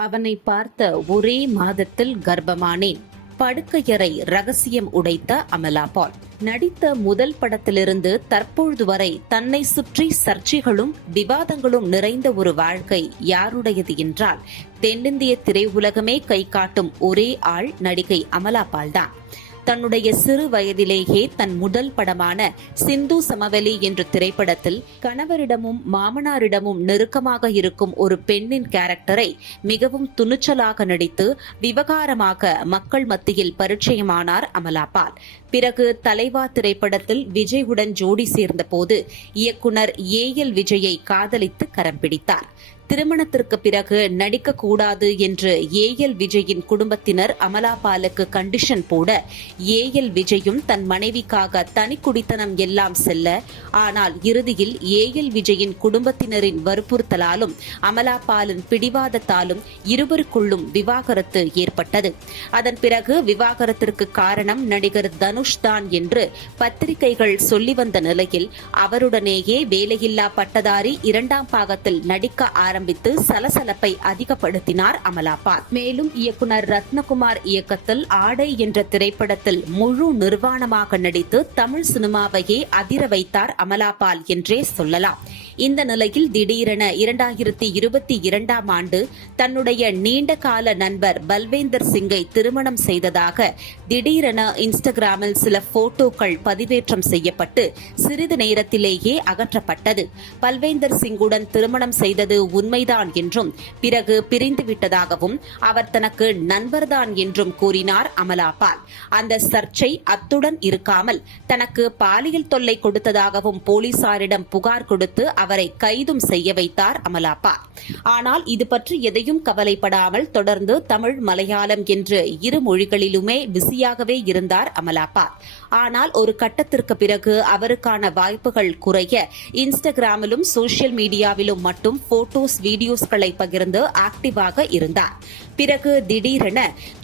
அவனை பார்த்த ஒரே மாதத்தில் கர்ப்பமானேன். படுக்கையறை ரகசியம் உடைத்த அமலா பால். நடித்த முதல் படத்திலிருந்து தற்பொழுது வரை தன்னை சுற்றி சர்ச்சைகளும் விவாதங்களும் நிறைந்த ஒரு வாழ்க்கை யாருடையது என்றால் தென்னிந்திய திரையுலகமே கை காட்டும் ஒரே ஆள் நடிகை அமலா பால் தான் தன்னுடைய சிறு வயதிலேயே தன் முதல் படமான சிந்து சமவெளி என்ற திரைப்படத்தில் கணவரிடமும் மாமனாரிடமும் நெருக்கமாக இருக்கும் ஒரு பெண்ணின் கேரக்டரை மிகவும் துணிச்சலாக நடித்து விவகாரமாக மக்கள் மத்தியில் பரிச்சயமானார் அமலாபால் பிறகு தலைவா திரைப்படத்தில் விஜயுடன் ஜோடி சேர்ந்தபோது இயக்குனர் ஏ எல் விஜயை காதலித்து கரம் பிடித்தார். திருமணத்திற்கு பிறகு நடிக்கக்கூடாது என்று ஏ எல் விஜயின் குடும்பத்தினர் அமலாபாலுக்கு கண்டிஷன் போட ஏ எல் விஜயும் தன் மனைவிக்காக தனி குடித்தனம் எல்லாம் செல்ல ஆனால் இறுதியில் ஏ எல் விஜயின் குடும்பத்தினரின் வற்புறுத்தலாலும் அமலாபாலின் பிடிவாதத்தாலும் இருவருக்குள்ளும் விவாகரத்து ஏற்பட்டது. அதன் பிறகு விவாகரத்திற்கு காரணம் நடிகர் தனுஷ் தான் என்று பத்திரிகைகள் சொல்லி வந்த நிலையில் அவருடனேயே வேலையில்லா பட்டதாரி இரண்டாம் பாகத்தில் நடிக்க ஆரம்பித்து சலசலப்பை அதிகப்படுத்தினார் அமலாபால் மேலும் இயக்குனர் ரத்னகுமார் இயக்கத்தில் ஆடை என்ற திரைப்படத்தில் முழு நிர்வாணமாக நடித்து தமிழ் சினிமாவையே அதிர வைத்தார் அமலாபால் என்றே சொல்லலாம். இந்த நிலையில் திடீரென இரண்டாயிரத்தி இருபத்தி இரண்டாம் ஆண்டு தன்னுடைய நீண்ட கால நண்பர் பல்வேந்தர் சிங்கை திருமணம் செய்ததாக திடீரென இன்ஸ்டாகிராமில் சில போட்டோக்கள் பதிவேற்றம் செய்யப்பட்டு சிறிது நேரத்திலேயே அகற்றப்பட்டது. பல்வேந்தர் சிங்குடன் திருமணம் செய்தது உண்மைதான் என்றும் பிறகு பிரிந்துவிட்டதாகவும் அவர் தனக்கு நண்பர்தான் என்றும் கூறினார் அமலாபால். அந்த சர்ச்சை அத்துடன் இருக்காமல் தனக்கு பாலியல் தொல்லை கொடுத்ததாகவும் போலீசாரிடம் புகார் கொடுத்து அவர் அவரை கைதும் செய்ய வைத்தார் அமலாப்பா ஆனால் இது பற்றி எதையும் கவலைப்படாமல் தொடர்ந்து தமிழ் மலையாளம் என்று இரு மொழிகளிலுமே பிஸியாகவே இருந்தார் அமலாப்பா ஆனால் ஒரு கட்டத்திற்கு பிறகு அவருக்கான வாய்ப்புகள் குறைய இன்ஸ்டாகிராமிலும் சோசியல் மீடியாவிலும் மட்டும் போட்டோஸ் வீடியோஸ்களை பகிர்ந்து ஆக்டிவாக இருந்தார். பிறகு திடீரென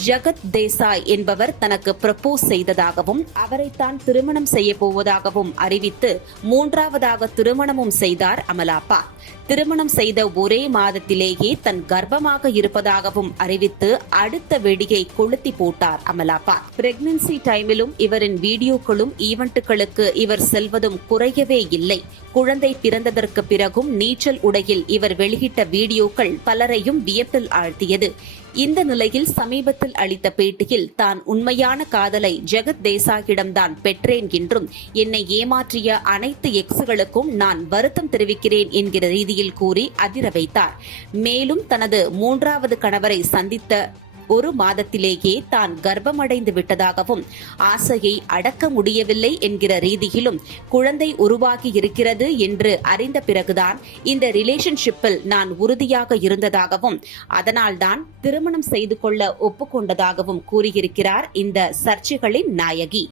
ஜகத் தேசாய் என்பவர் தனக்கு ப்ரப்போஸ் செய்ததாகவும் அவரைத்தான் திருமணம் செய்ய போவதாகவும் அறிவித்து மூன்றாவதாக திருமணமும் செய்தார் அமலாப்பா. திருமணம் செய்த ஒரே மாதத்திலேயே தன் கர்ப்பமாக இருப்பதாகவும் அறிவித்து அடுத்த வெடியை கொளுத்தி போட்டார் அமலாப்பா. பிரெக்னன்சி டைமிலும் இவரின் வீடியோக்களும் ஈவெண்ட்டுகளுக்கு இவர் செல்வதும் குறையவே இல்லை. குழந்தை பிறந்ததற்கு பிறகும் நீச்சல் உடையில் இவர் வெளியிட்ட வீடியோக்கள் பலரையும் வியப்பில் ஆழ்த்தியது. இந்த நிலையில் சமீபத்தில் அளித்த பேட்டியில் தான் உண்மையான காதலை ஜெகத் தேசாயிடம்தான் பெற்றேன் என்றும் என்னை ஏமாற்றிய அனைத்து எக்ஸுகளுக்கும் நான் வருத்தம் தெரிவிக்கிறேன் என்கிற ரீதியில் கூறி அதிர வைத்தார். மேலும் தனது மூன்றாவது கணவரை சந்தித்த ஒரு மாதத்திலேயே தான் கர்ப்பமடைந்து விட்டதாகவும் ஆசையை அடக்க முடியவில்லை என்கிற ரீதியிலும் குழந்தை உருவாகி இருக்கிறது என்று அறிந்த பிறகுதான் இந்த ரிலேஷன்ஷிப்பில் நான் உறுதியாக இருந்ததாகவும் அதனால்தான் திருமணம் செய்து கொள்ள ஒப்புக்கொண்டதாகவும் கூறியிருக்கிறார் இந்த சர்ச்சைகளின் நாயகி.